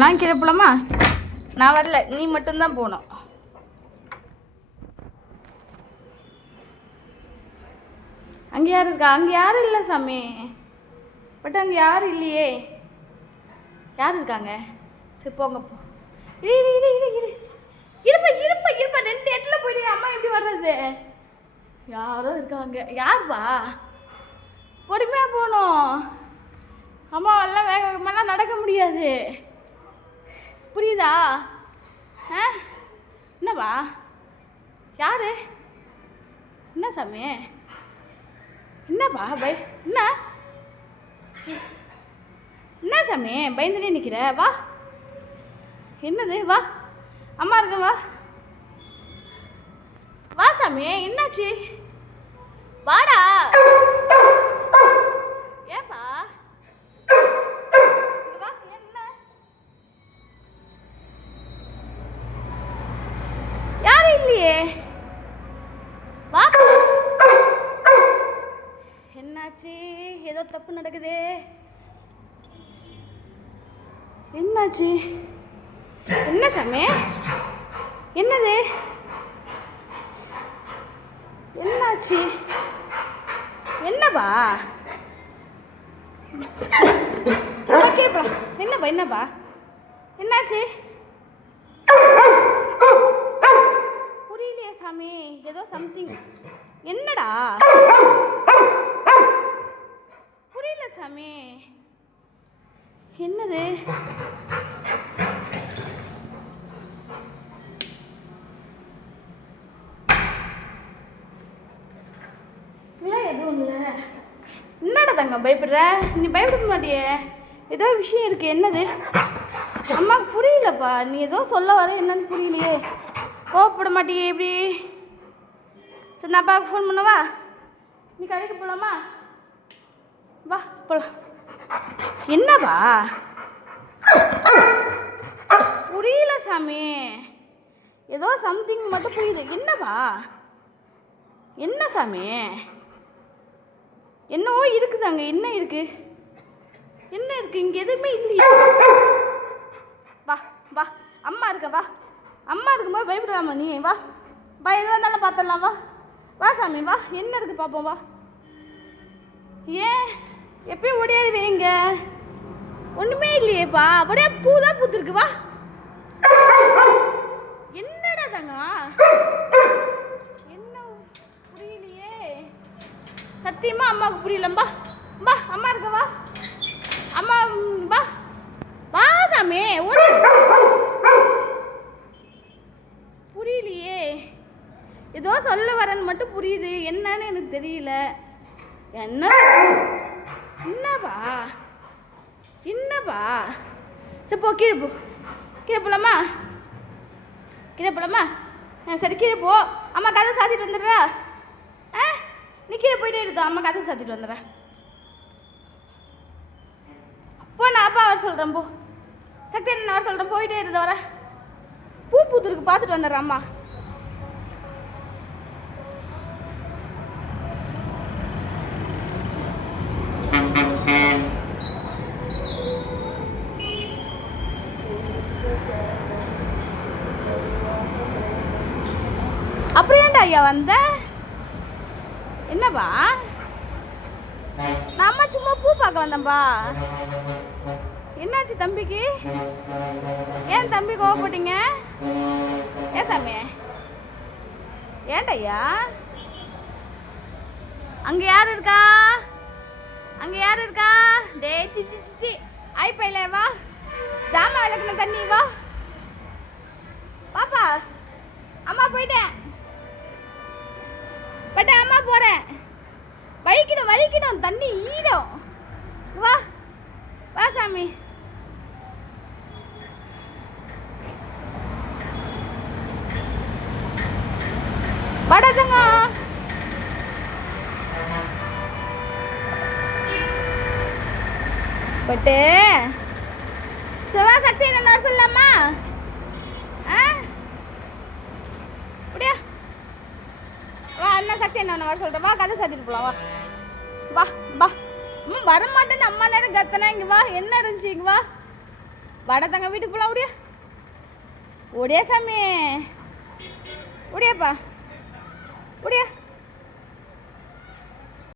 நான் கீழே போலாமா நான் வரல. நீ மட்டும்தான் போகணும். அங்கே யார் இருக்கா? அங்கே யாரும் இல்லை சாமி? பட் அங்கே யாரும் இல்லையே. யார் இருக்காங்க? சரி போங்க போ. இரு இரு இரு இரு இரு. இருப்பா இருப்பா இருப்பா. ரெண்டு எட்டில் போயிட்டு அம்மா எப்படி வர்றது? யாரோ இருக்காங்க. யார்ப்பா பொறுமையாக போகணும். அம்மா எல்லாம் வேக வேகமாலாம் நடக்க முடியாது. புரியுதா? ஆ? என்னவா? யாரு? என்ன சாமி? என்னப்பா பை என்ன? என்ன சாமி? பயந்துட்டே நிற்கிற வா. என்னது? வா. அம்மா இருக்க வா. வா சாமி என்னாச்சு? வாடா ஏப்பா இங்க வா என்ன யாரும் இல்லையே வா என்னாச்சு ஏதோ தப்பு நடக்குதே. என்னாச்சு? என்ன சாமி? என்னது? என்னாச்சு? என்னப்பா? கேப்பா? என்னப்பா என்னப்பா? என்னாச்சு? புரியலையே சாமி. ஏதோ சம்திங் என்னடா? புரியல என்னது? எதுவும் இல்லை. என்னடா தங்க பயப்படுற? நீ பயப்பட மாட்டியே. ஏதோ விஷயம் இருக்கு. என்னது? அம்மாவுக்கு புரியலப்பா. நீ ஏதோ சொல்ல வர என்னன்னு புரியலையே. கோவப்பட மாட்டியே எப்படி சரி நான் அப்பாவுக்கு ஃபோன் பண்ணவா? நீ கடைக்கு போகலாமா வா போலாம். என்னவா? புரியல சாமி. ஏதோ சம்திங் மட்டும் புரியுது. என்னவா? என்ன சாமி? என்னவோ இருக்குது அங்கே. என்ன இருக்கு? என்ன இருக்கு? இங்கே எதுவுமே இல்லையா. வா வா. அம்மா இருக்க வா. அம்மா இருக்கும்போது பயப்படாம நீ வா. வா எதுவாக இருந்தாலும் பார்த்துடலாம் வா. வா சாமி வா. என்ன இருக்கு பார்ப்போம் வா. ஏன்? எப்பயும் உடையாது வைங்க ஒன்றுமே இல்லையேப்பா. அப்படியே பூ தான் பூத்துருக்கு வா. என்னடா தாங்க? என்ன புரியலையே. சத்தியமா அம்மாவுக்கு புரியலம்பா பா அம்மா இருக்க வா. அம்மா பா வா சாமி. புரியலையே. ஏதோ சொல்ல வரேன்னு மட்டும் புரியுது. என்னன்னு எனக்கு தெரியல. என்ன? என்னப்பா என்னப்பா சரி போ கீழே போ. கீழே போலாமா? கீழே போலாமா? ஆ, சரி கீழே போ. அம்மா கதை சாத்திட்டு வந்துடுறா. ஆ நீ கீழே போயிட்டே இருந்தோம் அம்மா கதை சாத்திட்டு வந்துடுறேன் போ நான் அப்பா வர சொல்கிறேன் போ. சக்தி என்ன வர சொல்கிறேன் போயிட்டே இருந்த வர பூ பூத்துருக்கு பார்த்துட்டு வந்துடுறேன் அம்மா. ஐயா வந்த? என்னப்பா? நம்ம சும்மா பூ பார்க்க வந்தேன்பா. என்னாச்சு தம்பிக்கு? ஏன் தம்பி கோவப்பட்டீங்க? ஏன் சாமி? ஏன்டா அங்க யார் இருக்கா? அங்க யார் இருக்கா? டே சிச்சி சிச்சி ஐ பையில வா. ஜாமா விளக்குன தண்ணி வா. பாப்பா அம்மா போயிட்டேன். பட் அம்மா போறேன். வழிக்கிடும் வழிக்கிடும் தண்ணி ஈரம். வா வா சாமி. வடதுங்க பட்டு. சிவா சக்தி என்ன சொல்லலாமா ஆ அப்படியா வா அண்ணா சக்தி என்ன வர சொல்கிறேன் வா கதை சாத்திட்டு போகலாம் வா. வா வா. ம் வரமாட்டேன்னு அம்மா நேரம் கத்தனா இங்கே வா. என்ன இருந்துச்சு இங்கே வா? வட தங்க வீட்டுக்கு போகலாம் ஓடியா. ஓடியா சாமி. ஓடியாப்பா. ஓடியா.